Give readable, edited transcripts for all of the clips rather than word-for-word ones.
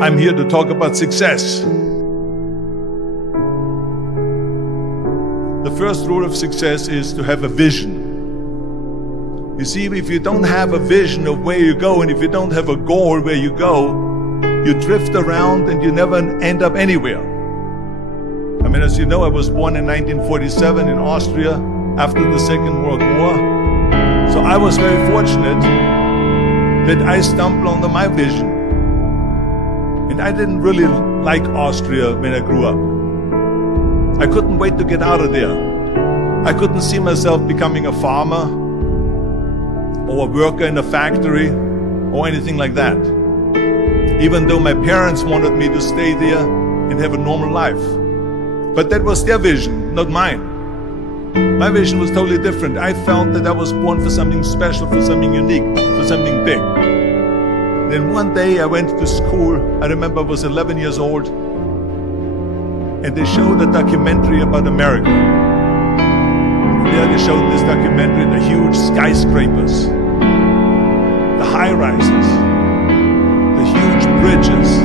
I'm here to talk about success. The first rule of success is to have a vision. You see, if you don't have a vision of where you go, and if you don't have a goal where you go, you drift around and you never end up anywhere. I mean, as you know, I was born in 1947 in Austria after the Second World War. So I was very fortunate that I stumbled onto my vision. And I didn't really like Austria when I grew up. I couldn't wait to get out of there. I couldn't see myself becoming a farmer or a worker in a factory or anything like that. Even though my parents wanted me to stay there and have a normal life. But that was their vision, not mine. My vision was totally different. I felt that I was born for something special, for something unique, for something big. Then one day I went to school. I remember I was 11 years old, and they showed a documentary about America. And there they showed this documentary, the huge skyscrapers, the high-rises, the huge bridges,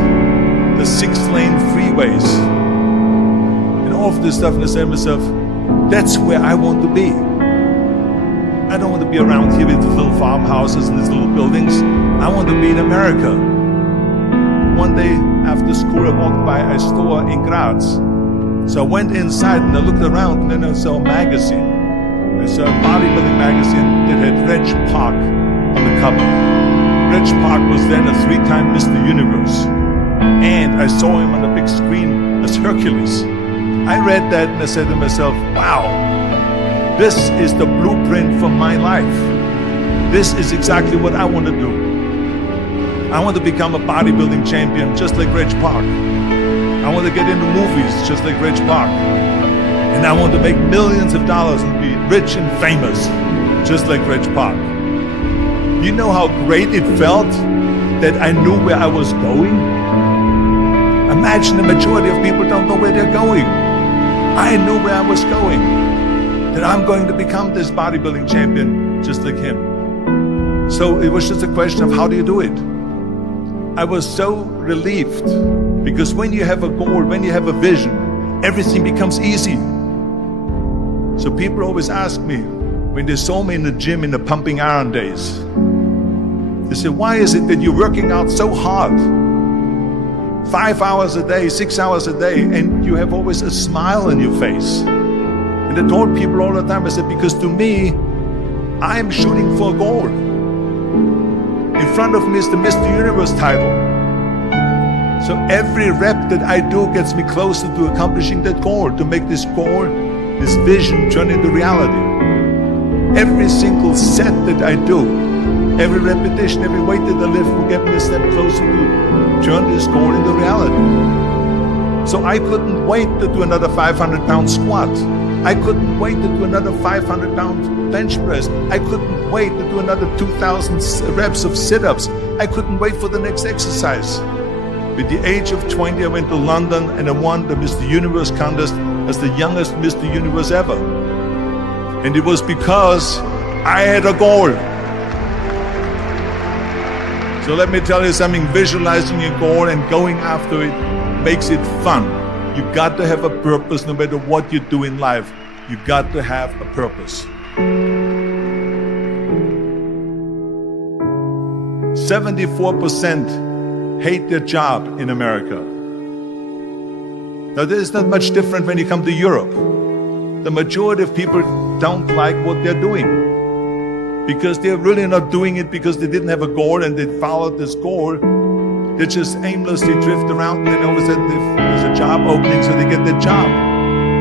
the 6-lane freeways, and all of this stuff. And I said to myself, that's where I want to be. I don't want to be around here with these little farmhouses and these little buildings. I want to be in America. One day after school, I walked by a store in Graz. So I went inside and I looked around, and then I saw a magazine. I saw a bodybuilding magazine that had Reg Park on the cover. Reg Park was then a 3-time Mr. Universe. And I saw him on the big screen as Hercules. I read that and I said to myself, wow, this is the blueprint for my life. This is exactly what I want to do. I want to become a bodybuilding champion just like Reg Park. I want to get into movies just like Reg Park. And I want to make millions of dollars and be rich and famous just like Reg Park. You know how great it felt that I knew where I was going? Imagine the majority of people don't know where they're going. I knew where I was going. That I'm going to become this bodybuilding champion just like him. So it was just a question of how do you do it? I was so relieved, because when you have a goal, when you have a vision, everything becomes easy. So people always ask me, when they saw me in the gym in the pumping iron days, they say, why is it that you're working out so hard? 5 hours a day, 6 hours a day, and you have always a smile on your face. And I told people all the time, I said, because to me, I'm shooting for a goal. In front of me is the Mr. Universe title. So every rep that I do gets me closer to accomplishing that goal, to make this goal, this vision turn into reality. Every single set that I do, every repetition, every weight that I lift will get me a step closer to turn this goal into reality. So I couldn't wait to do another 500-pound squat. I couldn't wait to do another 500-pound bench press. I couldn't wait to do another 2,000 reps of sit-ups. I couldn't wait for the next exercise. At the age of 20, I went to London and I won the Mr. Universe contest as the youngest Mr. Universe ever. And it was because I had a goal. So let me tell you something, visualizing a goal and going after it makes it fun. You got to have a purpose no matter what you do in life. You got to have a purpose. 74% hate their job in America. Now, this is not much different when you come to Europe. The majority of people don't like what they're doing because they're really not doing it because they didn't have a goal and they followed this goal. They just aimlessly drift around, and then all of a sudden there's a job opening, so they get that job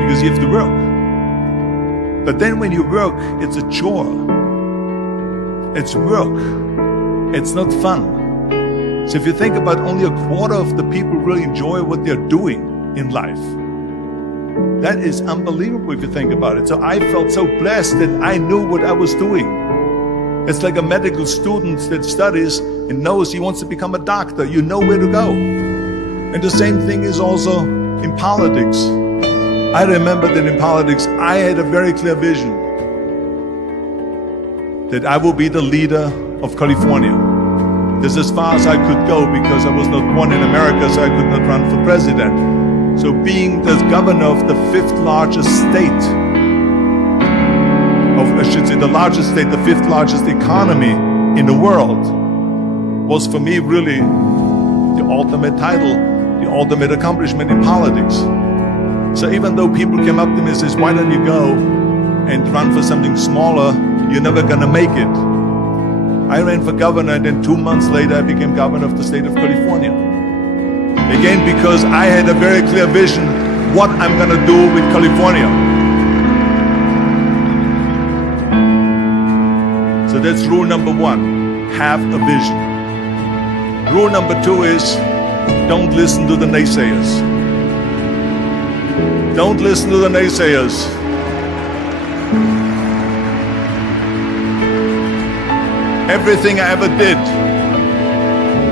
because you have to work. But then when you work, it's a chore. It's work. It's not fun. So if you think about, only a quarter of the people really enjoy what they're doing in life. That is unbelievable if you think about it. So I felt so blessed that I knew what I was doing. It's like a medical student that studies and knows he wants to become a doctor. You know where to go. And the same thing is also in politics. I remember that in politics, I had a very clear vision that I will be the leader of California. This is as far as I could go because I was not born in America, so I could not run for president. So being the governor of the 5th largest state, I should say the largest state, the 5th largest economy in the world, was for me really the ultimate title, the ultimate accomplishment in politics. So even though people came up to me and says, why don't you go and run for something smaller, you're never gonna make it. I ran for governor, and then 2 months later I became governor of the state of California. Again, because I had a very clear vision what I'm gonna do with California. So that's rule number 1, have a vision. Rule number 2 is, don't listen to the naysayers. Don't listen to the naysayers. Everything I ever did,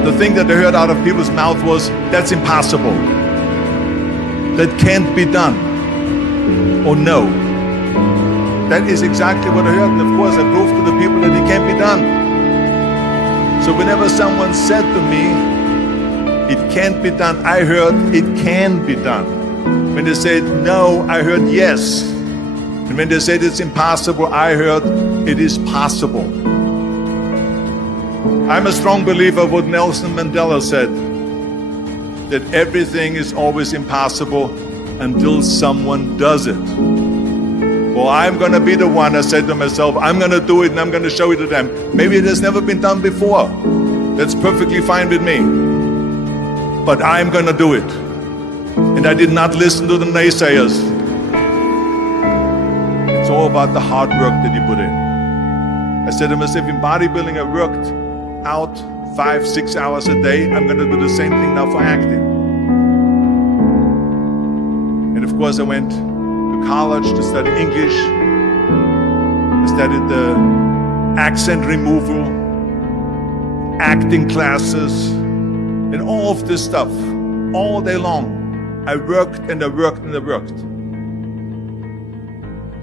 the thing that I heard out of people's mouth was, that's impossible. That can't be done. Or no. That is exactly what I heard, and of course I proved to the people that it can't be done. So whenever someone said to me, it can't be done, I heard, it can be done. When they said no, I heard yes. And when they said it's impossible, I heard it is possible. I'm a strong believer of what Nelson Mandela said, that everything is always impossible until someone does it. Well, I'm gonna be the one, I said to myself, I'm gonna do it and I'm gonna show it to them. Maybe it has never been done before. That's perfectly fine with me. But I'm gonna do it. And I did not listen to the naysayers. It's all about the hard work that you put in. I said to myself, in bodybuilding I worked out 5-6 hours a day. I'm gonna do the same thing now for acting. And of course I went to college to study English. I studied the accent removal, acting classes, and all of this stuff, all day long. I worked and I worked and I worked.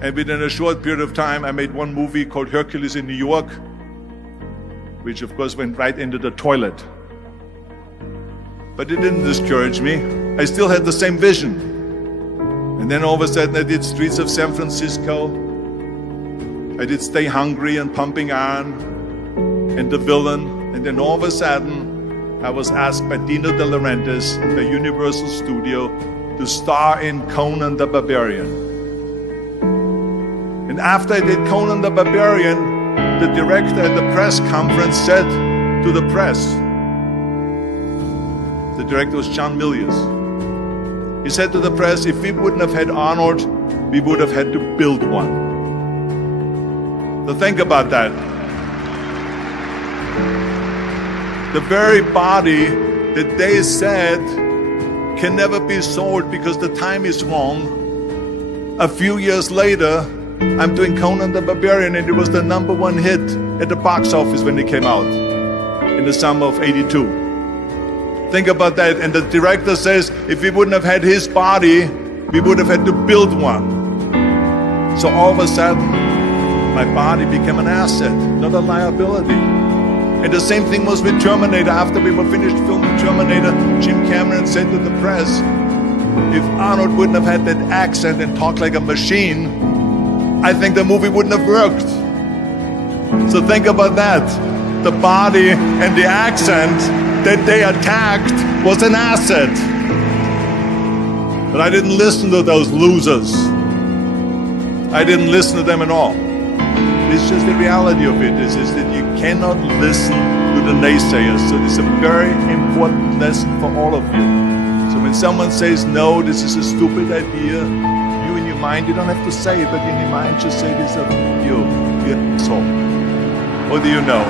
And within a short period of time, I made one movie called Hercules in New York, which of course went right into the toilet. But it didn't discourage me. I still had the same vision. And then all of a sudden I did Streets of San Francisco. I did Stay Hungry and Pumping Iron and The Villain. And then all of a sudden I was asked by Dino De Laurentiis, by Universal Studio, to star in Conan the Barbarian. And after I did Conan the Barbarian, the director at the press conference said to the press, the director was John Milius, he said to the press, if we wouldn't have had Arnold, we would have had to build one. So think about that. The very body that they said can never be sold because the time is wrong. A few years later, I'm doing Conan the Barbarian, and it was the #1 hit at the box office when it came out in the summer of '82. Think about that. And the director says, if we wouldn't have had his body, we would have had to build one. So all of a sudden, my body became an asset, not a liability. And the same thing was with Terminator. After we were finished filming Terminator, Jim Cameron said to the press, if Arnold wouldn't have had that accent and talked like a machine, I think the movie wouldn't have worked. So think about that. The body and the accent that they attacked was an asset. But I didn't listen to those losers. I didn't listen to them at all. It's just the reality of it is that you cannot listen to the naysayers. So it's a very important lesson for all of you. So when someone says, no, this is a stupid idea, you in your mind, you don't have to say it, but in your mind just say this of you, you're an asshole. What do you know?